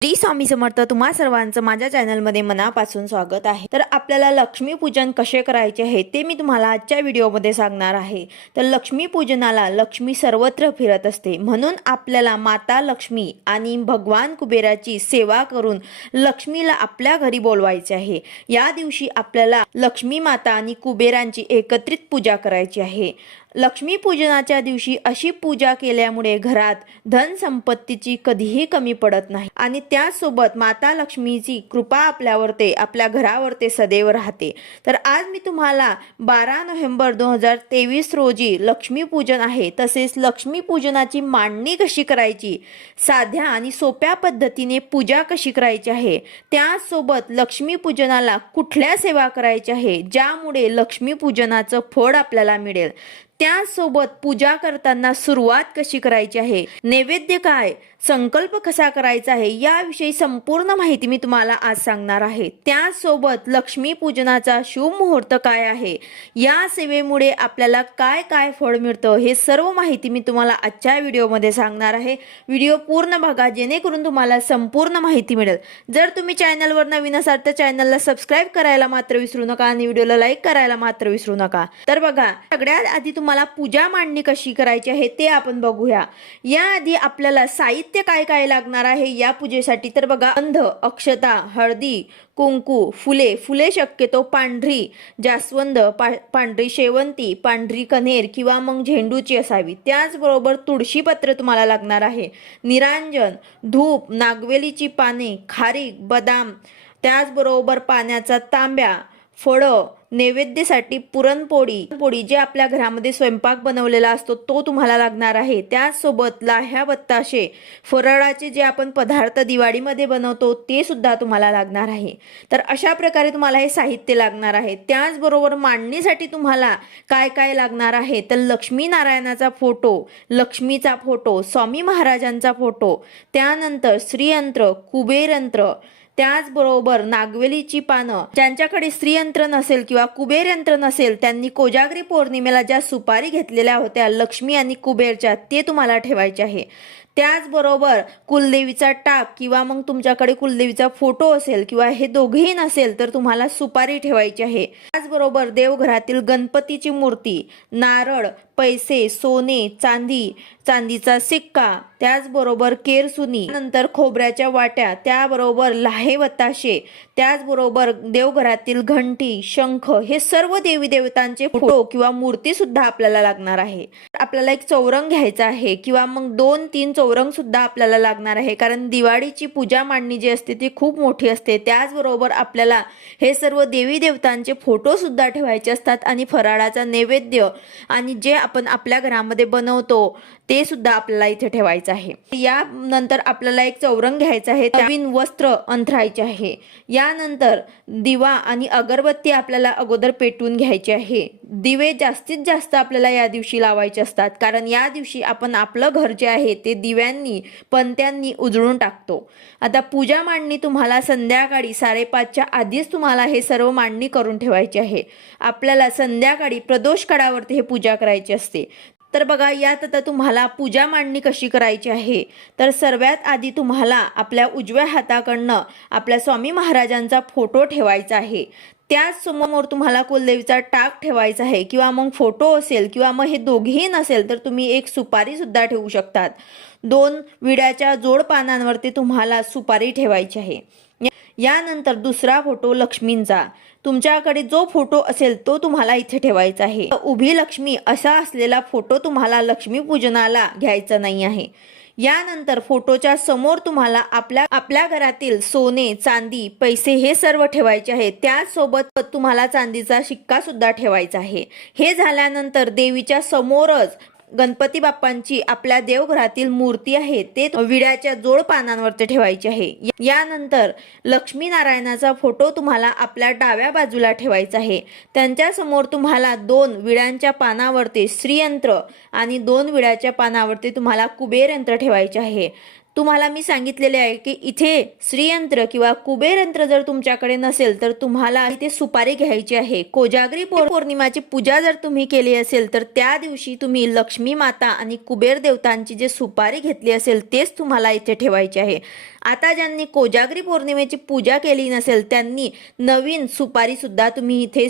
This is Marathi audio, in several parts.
श्री स्वामी समर्थ तुम्हा सर्वांचं माझ्या चॅनलमध्ये मनापासून स्वागत आहे। तर आपल्याला लक्ष्मीपूजन कसे करायचे आहे ते मी तुम्हाला आजच्या व्हिडिओमध्ये सांगणार आहे। तर लक्ष्मीपूजनाला लक्ष्मी सर्वत्र फिरत असते, म्हणून आपल्याला माता लक्ष्मी आणि भगवान कुबेराची सेवा करून लक्ष्मीला आपल्या घरी बोलवायचे आहे। या दिवशी आपल्याला लक्ष्मी माता आणि कुबेरांची एकत्रित पूजा करायची आहे। लक्ष्मी पूजनाच्या दिवशी अशी पूजा केल्यामुळे घरात धन संपत्तीची कधीही कमी पडत नाही आणि त्यासोबत माता लक्ष्मीची कृपा आपल्या घरावर सदैव राहते। तर आज मी तुम्हाला 12 नोव्हेंबर 2023 रोजी लक्ष्मी पूजन आहे, तसेच लक्ष्मी पूजनाची मांडणी कशी करायची, साध्या आणि सोप्या पद्धतीने पूजा कशी करायची आहे, त्यासोबत लक्ष्मी पूजनाला कुठल्या सेवा करायच्या आहे ज्यामुळे लक्ष्मी पूजनाचं फळ आपल्याला मिळेल, त्यासोबत पूजा करताना सुरुवात कशी करायची आहे, नैवेद्य काय, संकल्प कसा करायचा आहे, याविषयी संपूर्ण माहिती मी तुम्हाला आज सांगणार आहे। त्यासोबत लक्ष्मी पूजनाचा शुभ मुहूर्त काय आहे, या सेवेमुळे आपल्याला काय काय फळ मिळतं, हे सर्व माहिती मी तुम्हाला आजच्या व्हिडिओमध्ये सांगणार आहे। व्हिडिओ पूर्ण बघा जेणेकरून तुम्हाला संपूर्ण माहिती मिळेल। जर तुम्ही चॅनलवर नवीन असाल तर चॅनलला सबस्क्राईब करायला मात्र विसरू नका आणि व्हिडिओला लाईक करायला मात्र विसरू नका। तर बघा, सगळ्यात आधी तुम्हाला पूजा मांडणी कशी करायची आहे ते आपण बघूया। याआधी आपल्याला साहित्य काय काय लागणार आहे या पूजेसाठी, तर बघा, गंध, अक्षता, हळदी, कुंकू, फुले शक्यतो पांढरी जास्वंद, पांढरी शेवंती, पांढरी कन्हेर किंवा मग झेंडूची असावी। त्याचबरोबर तुळशी पत्र तुम्हाला लागणार आहे, निरांजन, धूप, नागवेलीची पाने, खारीक, बदाम, त्याचबरोबर पाण्याचा तांब्या, फळं, नैवेद्यासाठी पुरणपोळी जे आपल्या घरामध्ये स्वयंपाक बनवलेला असतो तो तुम्हाला लागणार आहे। त्याचसोबत लाह्या, बत्ताशे, फराळाचे जे आपण पदार्थ दिवाळीमध्ये बनवतो ते सुद्धा तुम्हाला लागणार आहे। तर अशा प्रकारे तुम्हाला हे साहित्य लागणार आहे। त्याचबरोबर मांडणीसाठी तुम्हाला काय काय लागणार आहे, तर लक्ष्मी नारायणाचा फोटो, लक्ष्मीचा फोटो, स्वामी महाराजांचा फोटो, त्यानंतर श्रीयंत्र, कुबेरयंत्र, त्याचबरोबर नागवेलीची पानं, ज्यांच्याकडे श्रीयंत्र नसेल किंवा कुबेर यंत्र नसेल त्यांनी कोजागरी पौर्णिमेला ज्या सुपारी घेतलेल्या होत्या लक्ष्मी आणि कुबेरच्या, ते तुम्हाला ठेवायचे आहे। त्याचबरोबर कुलदेवीचा टाक किंवा मग तुमच्याकडे कुलदेवीचा फोटो असेल किंवा हे दोघेही नसेल तर तुम्हाला सुपारी ठेवायची आहे। त्याचबरोबर देवघरातील गणपतीची मूर्ती, नारळ, पैसे, सोने, चांदीचा सिक्का, त्याचबरोबर केरसुनी, नंतर खोबऱ्याच्या वाट्या, त्याबरोबर लाहे बताशे, त्याचबरोबर देवघरातील घंटी, शंख, हे सर्व देवी देवतांचे फोटो किंवा मूर्ती सुद्धा आपल्याला लागणार आहे। आपल्याला एक चौरंग घ्यायचा आहे किंवा मग 2-3 चौरंग सुद्धा आपल्याला लागणार आहे, कारण दिवाळीची पूजा मांडणी जी असते ती खूप मोठी असते। त्याचबरोबर आपल्याला हे सर्व देवी देवतांचे फोटो सुद्धा ठेवायचे असतात आणि फराळाचा नैवेद्य आणि जे आपण आपल्या घरामध्ये बनवतो ते सुद्धा आपल्याला इथे ठेवायचं आहे। यानंतर आपल्याला एक चौरंग घ्यायचा आहे, नवीन वस्त्र अंथरायचे आहे। यानंतर दिवा आणि अगरबत्ती आपल्याला अगोदर पेटवून घ्यायचे आहे। दिवे जास्तीत जास्त आपल्याला या दिवशी लावायचे असतात, कारण या दिवशी आपण आपलं घर जे आहे ते दिव्यांनी, पणत्यांनी उजळून टाकतो। आता पूजा मांडणी तुम्हाला संध्याकाळी 5:30च्या आधीच तुम्हाला हे सर्व मांडणी करून ठेवायची आहे। आपल्याला संध्याकाळी प्रदोष काळावरती हे पूजा करायची असते। तर बघा, यात आता तुम्हाला पूजा मांडणी कशी करायची आहे, तर सर्वात आधी तुम्हाला आपल्या उजव्या हाताकडनं आपल्या स्वामी महाराजांचा फोटो ठेवायचा आहे। त्याच समोर तुम्हाला कुलदेवीचा टाक ठेवायचा आहे किंवा मग फोटो असेल किंवा मग हे दोघेही नसेल तर तुम्ही एक सुपारी सुद्धा ठेवू शकतात। 2 विड्याच्या जोड पानांवरती तुम्हाला सुपारी ठेवायची आहे। यानंतर दुसरा फोटो लक्ष्मींचा, तुमच्याकडे जो फोटो असेल तो तुम्हाला इथे ठेवायचा आहे। उभी लक्ष्मी असा असलेला फोटो तुम्हाला लक्ष्मी पूजनाला घ्यायचा नाही आहे। यानंतर फोटोच्या समोर तुम्हाला आपल्या घरातील सोने, चांदी, पैसे हे सर्व ठेवायचे आहे। त्यासोबत तुम्हाला चांदीचा शिक्का सुद्धा ठेवायचा आहे। हे झाल्यानंतर देवीच्या समोरच गणपती बाप्पांची आपल्या देवघरातील मूर्ती आहे ते विड्याच्या जोड पानांवरती ठेवायची आहे। यानंतर लक्ष्मी नारायणाचा फोटो तुम्हाला आपल्या डाव्या बाजूला ठेवायचा आहे। त्यांच्या समोर तुम्हाला 2 विड्यांच्या पानावरती श्रीयंत्र आणि 2 विड्याच्या पानावरती तुम्हाला कुबेर यंत्र ठेवायचे आहे। तुम्हाला मी सांगितलेले आहे की इथे श्रीयंत्र किंवा कुबेर यंत्र जर तुमच्याकडे नसेल तर तुम्हाला इथे सुपारी घ्यायची आहे। कोजागरी पौर्णिमाची पूजा जर तुम्ही केली असेल तर त्या दिवशी तुम्ही लक्ष्मी माता आणि कुबेर देवतांची जे सुपारी घेतली असेल तेच तुम्हाला इथे ठेवायचे आहे। आता ज्यांनी कोजागरी पौर्णिमेची पूजा केली नसेल त्यांनी नवीन सुपारी सुद्धा तुम्ही इथे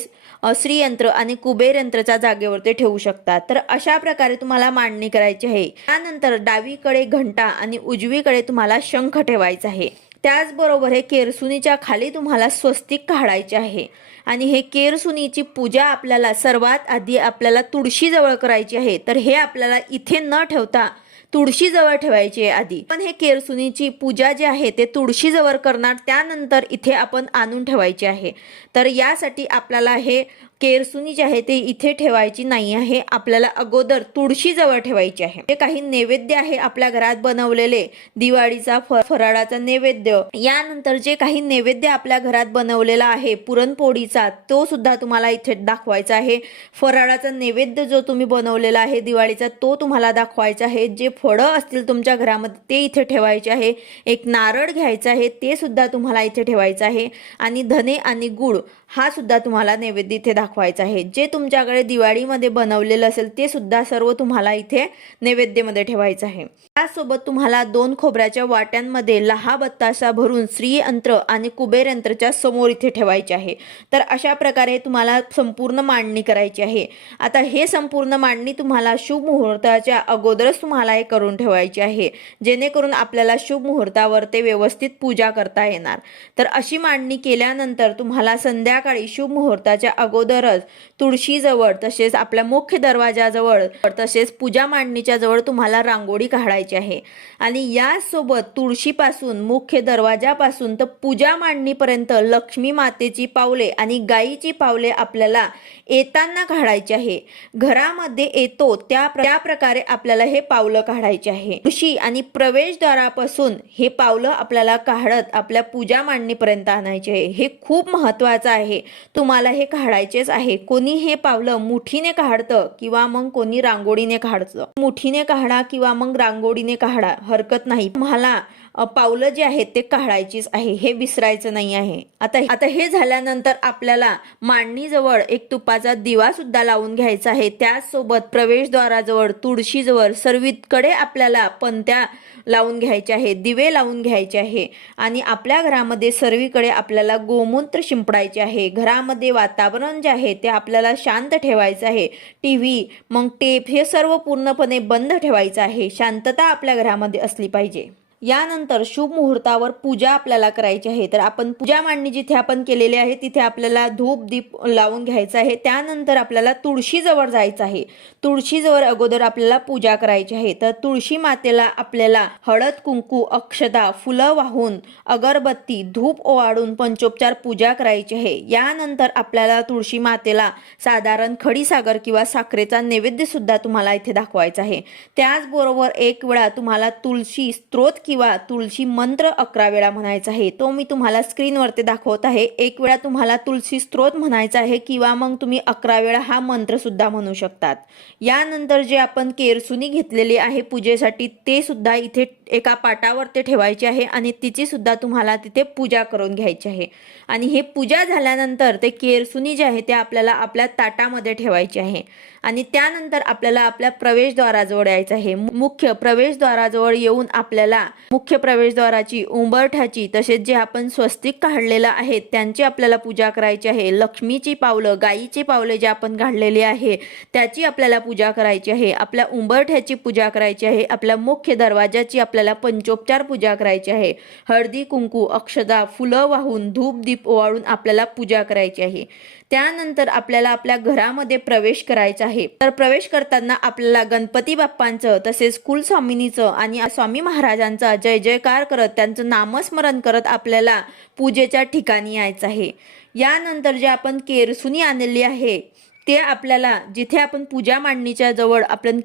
श्रीयंत्र आणि कुबेर यंत्राच्या जागेवरती ठेवू शकता। तर अशा प्रकारे तुम्हाला मांडणी करायची आहे। त्यानंतर डावीकडे घंटा आणि उजवीकडे तुम्हाला शंख ठेवायचा आहे। त्याचबरोबर हे केरसुनीच्या खाली तुम्हाला स्वस्तिक काढायचे आहे आणि हे केरसुनीची पूजा आपल्याला सर्वात आधी आपल्याला तुळशीजवळ करायची आहे। तर हे आपल्याला इथे न ठेवता तुळशीजवळ ठेवायची आहे आधी। पण हे केरसुनीची पूजा जी आहे ते तुळशीजवळ करणार, त्यानंतर इथे आपण आणून ठेवायचे आहे। तर यासाठी आपल्याला हे केरसुनी जे आहे ते इथे ठेवायची नाही आहे, आपल्याला अगोदर तुळशीजवळ ठेवायची आहे। जे काही नैवेद्य आहे आपल्या घरात बनवलेले दिवाळीचा फराळाचा नैवेद्य, यानंतर जे काही नैवेद्य आपल्या घरात बनवलेला आहे पुरणपोळीचा तो सुद्धा तुम्हाला इथे दाखवायचा आहे। फराळाचा नैवेद्य जो तुम्ही बनवलेला आहे दिवाळीचा तो तुम्हाला दाखवायचा आहे। जे फळं असतील तुमच्या घरामध्ये ते इथे ठेवायचे आहे। एक नारळ घ्यायचा आहे ते सुद्धा तुम्हाला इथे ठेवायचं आहे आणि धने आणि गुळ हा सुद्धा तुम्हाला नैवेद्य इथे दाखवायचा आहे। जे तुमच्याकडे दिवाळीमध्ये बनवलेलं असेल ते सुद्धा सर्व तुम्हाला इथे नैवेद्यामध्ये ठेवायचं आहे। त्यासोबत तुम्हाला 2 खोबऱ्याच्या वाट्यांमध्ये लहा बत्तासा भरून श्रीयंत्र आणि कुबेर यंत्राच्या समोर इथे ठेवायचे आहे। तर अशा प्रकारे तुम्हाला संपूर्ण मांडणी करायची आहे। आता हे संपूर्ण मांडणी तुम्हाला शुभ मुहूर्ताच्या अगोदरच तुम्हाला हे करून ठेवायची आहे, जेणेकरून आपल्याला शुभ मुहूर्तावर ते व्यवस्थित पूजा करता येणार। तर अशी मांडणी केल्यानंतर तुम्हाला संध्याकाळी शुभ मुहूर्ताच्या अगोदरच तुळशीजवळ तसेच आपल्या मुख्य दरवाजाजवळ तसेच पूजा मांडणीच्या जवळ तुम्हाला रांगोळी काढायची आहे आणि यासोबत तुळशीपासून मुख्य दरवाजापासून तर पूजा मांडणीपर्यंत लक्ष्मी मातेची पावले आणि गायीची पावले आपल्याला येताना काढायची आहे। घरामध्ये येतो त्या प्रकारे आपल्याला हे पावलं काढायचे आहे। तुळशी आणि प्रवेशद्वारापासून हे पावलं आपल्याला काढत आपल्या पूजा मांडणीपर्यंत आणायचे आहे। हे खूप महत्त्वाचं आहे, तुम्हाला हे काढायचेच आहे। कोणी हे पावलं मुठीने काढतं किंवा मग कोणी रांगोळीने काढतं। मुठीने काढा किंवा मग रांगोळीने काढा, हरकत नाही, तुम्हाला पावलं जे आहेत ते काढायचीच आहे, हे विसरायचं नाही आहे। आता हे झाल्यानंतर आपल्याला मांडणीजवळ एक तुपाचा दिवा सुद्धा लावून घ्यायचा आहे। त्याचसोबत प्रवेशद्वाराजवळ तुळशीजवळ सर्वीकडे आपल्याला पंत्या लावून घ्यायचे आहे, दिवे लावून घ्यायचे आहे आणि आपल्या घरामध्ये सर्वीकडे आपल्याला गोमूत्र शिंपडायचे आहे। घरामध्ये वातावरण जे आहे ते आपल्याला शांत ठेवायचं आहे। टीव्ही मग टेप हे सर्व पूर्णपणे बंद ठेवायचं आहे। शांतता आपल्या घरामध्ये असली पाहिजे। यानंतर शुभ मुहूर्तावर पूजा आपल्याला करायची आहे। तर आपण पूजा मांडणी जिथे आपण केलेली आहे तिथे आपल्याला धूप दीप लावून घ्यायचा आहे। त्यानंतर आपल्याला तुळशीजवळ जायचं आहे। तुळशीजवळ अगोदर आपल्याला पूजा करायची आहे। तर तुळशी मातेला आपल्याला हळद कुंकू अक्षता फुलं वाहून अगरबत्ती धूप ओवाळून पंचोपचार पूजा करायची आहे। यानंतर आपल्याला तुळशी मातेला साधारण खडीसागर किंवा साखरेचा नैवेद्य सुद्धा तुम्हाला इथे दाखवायचा आहे। त्याचबरोबर एक वेळा तुम्हाला तुळशी स्तोत्र किंवा तुळशी मंत्र 11 वेळा म्हणायचा आहे, तो मी तुम्हाला स्क्रीनवरती दाखवत आहे। एक वेळा तुम्हाला तुळशी स्तोत्र म्हणायचा आहे किंवा मग तुम्ही 11 वेळा हा मंत्र सुद्धा म्हणू शकतात। यानंतर जे आपण केरसुनी घेतलेली आहे पूजेसाठी ते सुद्धा इथे एका पाटावरती ठेवायचे आहे आणि तिची सुद्धा तुम्हाला तिथे पूजा करून घ्यायची आहे आणि हे पूजा झाल्यानंतर ते केरसुनी जे आहे ते आपल्याला आपल्या ताटामध्ये ठेवायचे आहे आणि त्यानंतर आपल्याला आपल्या प्रवेशद्वाराजवळ यायचं आहे। मुख्य प्रवेशद्वाराजवळ येऊन आपल्याला मुख्य प्रवेशद्वाराची उंबरठ्याची तसेच जे आपण स्वस्तिक काढलेलं आहे त्यांची आपल्याला पूजा करायची आहे। लक्ष्मीची पावलं गायीची पावले जे आपण काढलेली आहे त्याची आपल्याला पूजा करायची आहे। आपल्या उंबरठ्याची पूजा करायची आहे। आपल्या मुख्य दरवाजाची आपल्याला पंचोपचार पूजा करायची आहे। हळदी कुंकू अक्षता फुलं वाहून धूप दीप ओवाळून आपल्याला पूजा करायची आहे। त्यानंतर आपल्याला आपल्या घरामध्ये प्रवेश करायचा आहे। तर प्रवेश करताना आपल्याला गणपती बाप्पांचं तसेच कुलस्वामिनीचं आणि स्वामी महाराजांचा जय जयकार करत त्यांचं नामस्मरण करत आपल्याला पूजेच्या ठिकाणी यायचं आहे। यानंतर जे आपण केरसुनी आणलेली आहे ते आपल्याला जिथे आपण पूजा मांडणीच्या जवळ आपण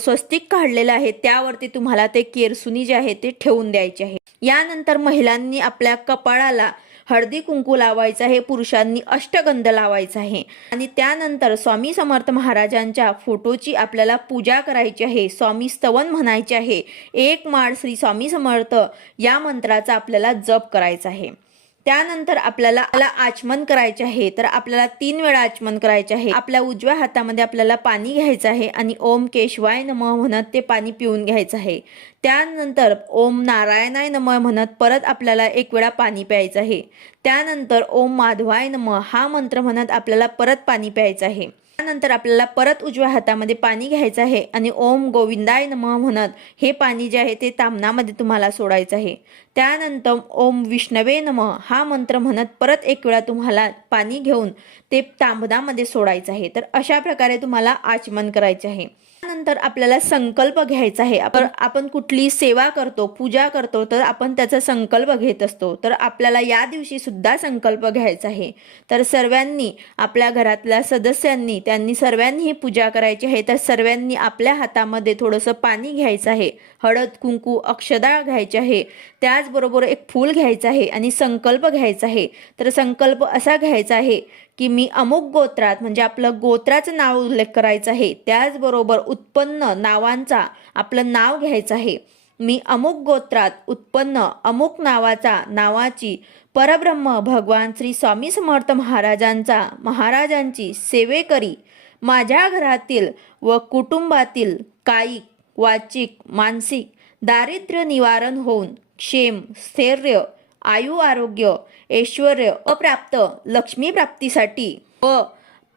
स्वस्तिक काढलेलं आहे त्यावरती तुम्हाला ते केरसुनी जे आहे ते ठेवून द्यायचे आहे। यानंतर महिलांनी आपल्या कपाळाला हळदी कुंकू लावायचं आहे, पुरुषांनी अष्टगंध लावायचा आहे आणि त्यानंतर स्वामी समर्थ महाराजांच्या फोटोची आपल्याला पूजा करायची आहे, स्वामी स्तवन म्हणायचे आहे, एक माळ श्री स्वामी समर्थ या मंत्राचा आपल्याला जप करायचा आहे। त्यानंतर आपल्याला आचमन करायचे आहे, तर आपल्याला 3 वेळा आचमन करायचे आहे। आपल्या उजव्या हातामध्ये आपल्याला पाणी घ्यायचं आहे आणि ओम केशवाय नमः म्हणत ते पाणी पिऊन घ्यायचं आहे। त्यानंतर ओम नारायणाय नमः म्हणत परत आपल्याला 1 वेळा पाणी प्यायचं आहे। त्यानंतर ओम माधवाय नमः हा मंत्र म्हणत आपल्याला परत पाणी प्यायचं आहे। त्यानंतर आपल्याला परत उजव्या हातामध्ये पाणी घ्यायचं आहे आणि ओम गोविंदाय नमः म्हणत हे पाणी जे आहे ते ताम्हणामध्ये तुम्हाला सोडायचं आहे। त्यानंतर ओम विष्णवे नमः हा मंत्र म्हणत परत 1 वेळा तुम्हाला पाणी घेऊन ते तांब्यामध्ये सोडायचं आहे। तर अशा प्रकारे तुम्हाला आचमन करायचे आहे। त्यानंतर आपल्याला संकल्प घ्यायचा आहे। आपण कुठली सेवा करतो, पूजा करतो, तर आपण त्याचा संकल्प घेत असतो। तर आपल्याला या दिवशी सुद्धा संकल्प घ्यायचा आहे। तर सर्वांनी आपल्या घरातल्या सदस्यांनी त्यांनी सर्वांनी ही पूजा करायची आहे। तर सर्वांनी आपल्या हातामध्ये थोडंसं पाणी घ्यायचं आहे, हळद कुंकू अक्षदा घ्यायचे आहे, त्याचबरोबर एक फूल घ्यायचं आहे आणि संकल्प घ्यायचा आहे। तर संकल्प असा घ्यायचा आहे की मी अमुक गोत्रात म्हणजे आपलं गोत्राचं नाव उल्लेख करायचं आहे, त्याचबरोबर उत्पन्न नावांचा आपलं नाव घ्यायचं आहे। मी अमुक गोत्रात उत्पन्न अमुक नावाची परब्रह्म भगवान श्री स्वामी समर्थ महाराजांची सेवेकरी माझ्या घरातील व कुटुंबातील कायिक वाचिक मानसिक दारिद्र्य निवारण होऊन क्षेम स्थैर्य आयु आरोग्य ऐश्वर्य अप्राप्त लक्ष्मी प्राप्तीसाठी व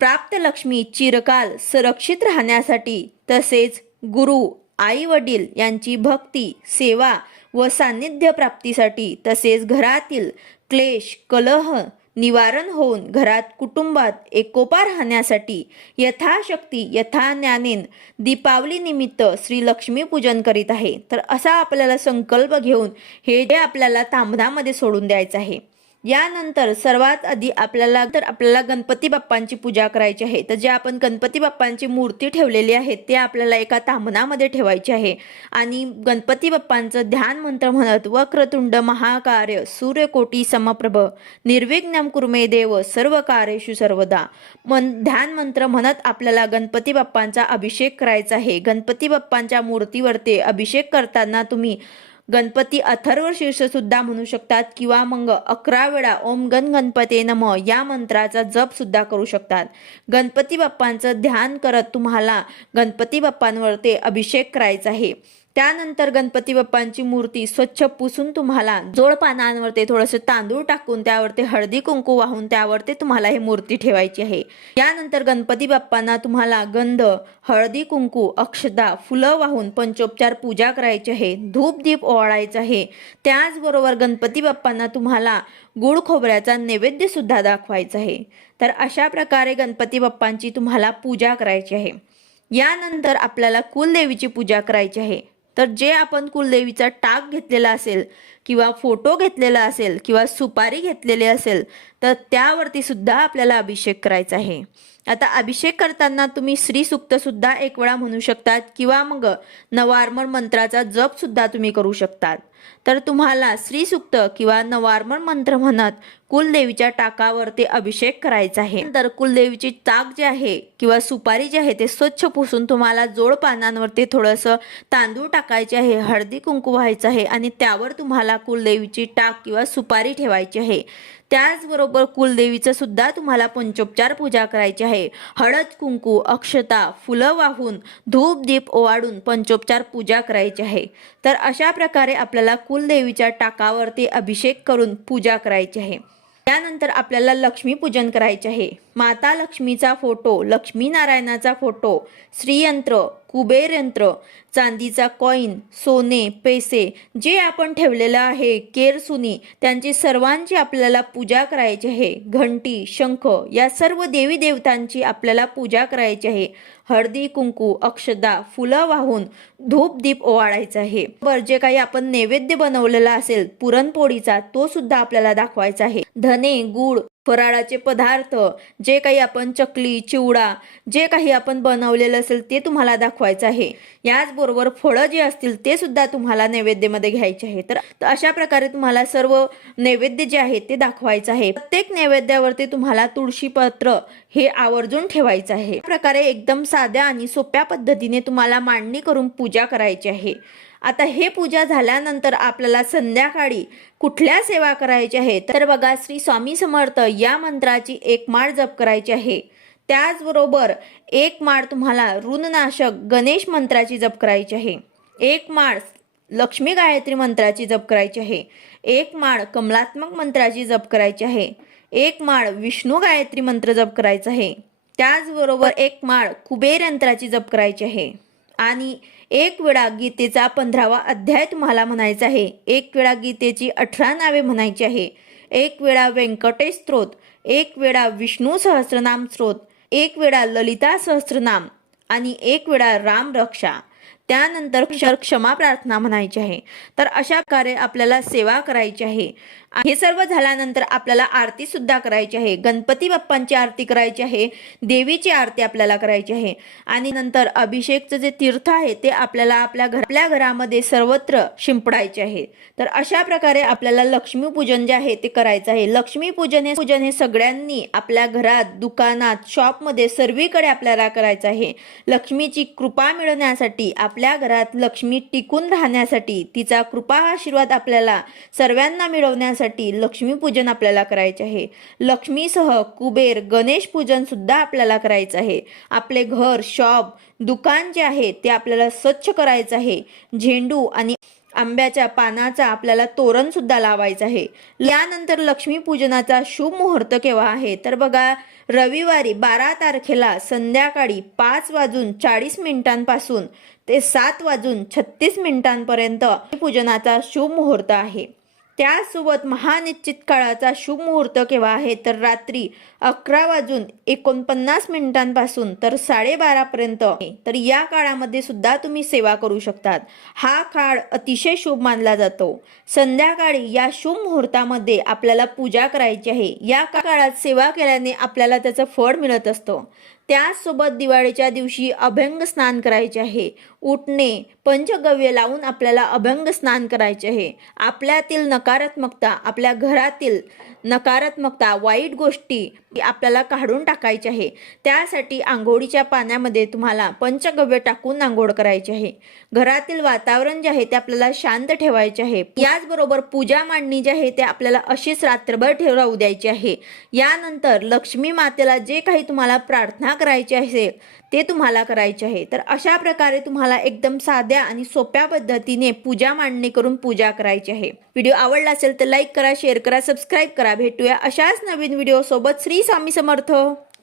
प्राप्त लक्ष्मी चिरकाल सुरक्षित राहण्यासाठी तसेच गुरु आई वडील यांची भक्ती सेवा व सान्निध्य प्राप्तीसाठी तसेच घरातील क्लेश कलह निवारण होऊन घरात कुटुंबात एकोपा राहण्यासाठी यथाशक्ती यथाज्ञानेन दीपावली निमित्त श्री लक्ष्मी पूजन करीत आहे। तर असा आपल्याला संकल्प घेऊन हे जे आपल्याला तांब्यामध्ये सोडून द्यायचं आहे। यानंतर सर्वात आधी आपल्याला गणपती बाप्पांची पूजा करायची आहे। तर जे आपण गणपती बाप्पांची मूर्ती ठेवलेली आहे ते आपल्याला एका तांब्यामध्ये ठेवायची आहे आणि गणपती बाप्पांचं ध्यान मंत्र म्हणत वक्रतुंड महाकाय सूर्यकोटी समप्रभ निर्विघ्नं कुर्मे देव सर्व कार्येषु सर्वदा ध्यान मंत्र म्हणत आपल्याला गणपती बाप्पांचा अभिषेक करायचा आहे। गणपती बाप्पांच्या मूर्तीवरती अभिषेक करताना तुम्ही गणपती अथर्व शीर्ष सुद्धा म्हणू शकतात किंवा मग 11 वेळा ओम गण गणपते नमः या मंत्राचा जप सुद्धा करू शकतात। गणपती बाप्पांचं ध्यान करत तुम्हाला गणपती बाप्पांवर ते अभिषेक करायचा आहे। त्यानंतर गणपती बाप्पांची मूर्ती स्वच्छ पुसून तुम्हाला जोड पानांवरती थोडंसं तांदूळ टाकून त्यावरती हळदी कुंकू वाहून त्यावरती तुम्हाला ही मूर्ती ठेवायची आहे। यानंतर गणपती बाप्पांना तुम्हाला गंध हळदी कुंकू अक्षदा फुलं वाहून पंचोपचार पूजा करायची आहे, धूप दीप ओवाळायचा आहे। त्याचबरोबर गणपती बाप्पांना तुम्हाला गुळ खोबऱ्याचा नैवेद्य सुद्धा दाखवायचा आहे। तर अशा प्रकारे गणपती बाप्पांची तुम्हाला पूजा करायची आहे। यानंतर आपल्याला कुलदेवीची पूजा करायची आहे। तर जे आपण कुलदेवीचा टाक घेतलेला असेल किंवा फोटो घेतलेला असेल किंवा सुपारी घेतलेली असेल तर त्यावरती सुद्धा आपल्याला अभिषेक करायचा आहे। आता अभिषेक करताना तुम्ही श्री सूक्त सुद्धा 1 वेळा म्हणू शकतात किंवा मग नवार्मण मंत्राचा जप सुद्धा तुम्ही करू शकतात। तर तुम्हाला श्री सूक्त किंवा नवार्मण मंत्र म्हणत कुलदेवीच्या टाकावरती अभिषेक करायचा आहे। नंतर कुलदेवीची टाक जे आहे किंवा सुपारी जी आहे ते स्वच्छ पुसून तुम्हाला जोड पानांवरती थोडंसं तांदूळ टाकायचे आहे, हळदी कुंकू व्हायचं आहे आणि त्यावर तुम्हाला कुलदेवीची टाक किंवा सुपारी ठेवायची आहे। त्याचबरोबर कुलदेवीचं सुद्धा तुम्हाला पंचोपचार पूजा करायची आहे। हळद कुंकू अक्षता फुलं वाहून धूप दीप ओवाळून पंचोपचार पूजा करायची आहे। तर अशा प्रकारे आपल्याला कुलदेवीच्या टाकावरती अभिषेक करून पूजा करायची आहे। त्यानंतर आपल्याला लक्ष्मीपूजन करायचे आहे। माता लक्ष्मीचा फोटो, लक्ष्मीनारायणाचा फोटो, श्रीयंत्र कुबेर यंत्र, चांदीचा कॉईन, सोने पैसे जे आपण ठेवलेलं आहे केरसुनी त्यांची सर्वांची आपल्याला पूजा करायची आहे। घंटी शंख या सर्व देवी देवतांची आपल्याला पूजा करायची आहे। हळदी कुंकू अक्षदा फुलं वाहून धूप दीप ओवाळायचं आहे। बरं जे काही आपण नैवेद्य बनवलेला असेल पुरणपोळीचा तो सुद्धा आपल्याला दाखवायचा आहे। धने गुळ फराळाचे पदार्थ, जे काही आपण चकली, चिवडा, जे काही आपण बनवलेलं असेल ते तुम्हाला दाखवायचं आहे. याचबरोबर फळं जे असतील ते सुद्धा तुम्हाला नैवेद्यामध्ये घ्यायचे आहे. तर अशा प्रकारे तुम्हाला सर्व नैवेद्य जे आहे ते दाखवायचं आहे. प्रत्येक नैवेद्यावरती तुम्हाला तुळशीपत्र हे आवर्जून ठेवायचं आहे. या प्रकारे एकदम साध्या आणि सोप्या पद्धतीने तुम्हाला मांडणी करून पूजा करायची आहे. आता हे पूजा झाल्यानंतर आपल्याला संध्याकाळी कुठल्या सेवा करायच्या आहेत तर बघा, श्री स्वामी समर्थ या मंत्राची एक माळ जप करायची आहे. त्याचबरोबर एक माळ तुम्हाला ऋणनाशक गणेश मंत्राची जप करायची आहे. एक माळ लक्ष्मी गायत्री मंत्राची जप करायची आहे. एक माळ कमलात्मक मंत्राची जप करायची आहे. एक माळ विष्णू गायत्री मंत्र जप करायचा आहे. त्याचबरोबर एक माळ कुबेर यंत्राची जप करायची आहे. आणि एक वेळा गीतेचा 15वा अध्याय तुम्हाला म्हणायचा आहे. एक वेळा गीतेची 18 नावे म्हणायची आहे. एक वेळा व्यंकटेश स्तोत्र, एक वेळा विष्णू सहस्त्रनाम स्तोत्र, एक वेळा ललिता सहस्त्रनाम आणि एक वेळा राम रक्षा. त्यानंतर क्षमा प्रार्थना म्हणायची आहे. तर अशा प्रकारे आपल्याला सेवा करायची आहे. हे सर्व झाल्यानंतर आपल्याला आरती सुद्धा करायची आहे. गणपती बाप्पांची आरती करायची आहे, देवीची आरती आपल्याला करायची आहे. आणि नंतर अभिषेकचं जे तीर्थ आहे ते आपल्याला आपल्या घरामध्ये सर्वत्र शिंपडायचे आहे. तर अशा प्रकारे आपल्याला लक्ष्मीपूजन जे आहे ते करायचं आहे. लक्ष्मीपूजन हे सगळ्यांनी आपल्या घरात, दुकानात, शॉपमध्ये सर्वीकडे आपल्याला करायचं आहे. लक्ष्मीची कृपा मिळवण्यासाठी, आपल्या घरात लक्ष्मी टिकून राहण्यासाठी, तिचा कृपा आशीर्वाद आपल्याला सर्वांना मिळवण्यासाठी लक्ष्मीपूजन आपल्याला करायचे आहे. लक्ष्मीसह कुबेर गणेश पूजन सुद्धा आपल्याला करायचं आहे. आपले घर, शॉप, दुकान जे आहे ते आपल्याला स्वच्छ करायचं आहे. झेंडू आणि आंब्याच्या पानाचा आपल्याला तोरण सुद्धा लावायचं आहे. यानंतर लक्ष्मीपूजनाचा शुभ मुहूर्त केव्हा आहे तर बघा, रविवारी 12 तारखेला संध्याकाळी 5:40 ते 7:36 पूजनाचा शुभ मुहूर्त आहे. त्यासोबत महानिश्चित काळाचा शुभ मुहूर्त केव्हा आहे तर रात्री 11:49 तर 12:30 तर या काळामध्ये सुद्धा तुम्ही सेवा करू शकतात. हा काळ अतिशय शुभ मानला जातो. संध्याकाळी या शुभ मुहूर्तामध्ये आपल्याला पूजा करायची आहे. या काळात सेवा केल्याने आपल्याला त्याचं फळ मिळत असतं. त्याचसोबत दिवाळीच्या दिवशी अभंग स्नान करायचे आहे. उठणे, पंचगव्य लावून आपल्याला अभंग स्नान करायचे आहे. आपल्यातील नकारात्मकता, आपल्या घरातील नकारात्मकता, वाईट गोष्टी आपल्याला काढून टाकायचे आहे. त्यासाठी आंघोळीच्या पाण्यामध्ये तुम्हाला पंचगव्य टाकून आंघोळ करायची आहे. घरातील वातावरण जे आहे ते आपल्याला शांत ठेवायचे आहे. याचबरोबर पूजा मांडणी जी आहे ते आपल्याला अशीच रात्रभर राहू द्यायची आहे. यानंतर लक्ष्मी मातेला जे काही तुम्हाला प्रार्थना करायची असेल ते तुम्हाला करायचे आहे. तर अशा प्रकारे तुम्हाला एकदम साध्या आणि सोप्या पद्धतीने पूजा मांडणी करून पूजा करायची आहे. व्हिडिओ आवडला असेल तर लाईक करा, शेअर करा, सबस्क्राईब करा. भेटूया अशाच नवीन व्हिडिओ सोबत. श्री स्वामी समर्थ.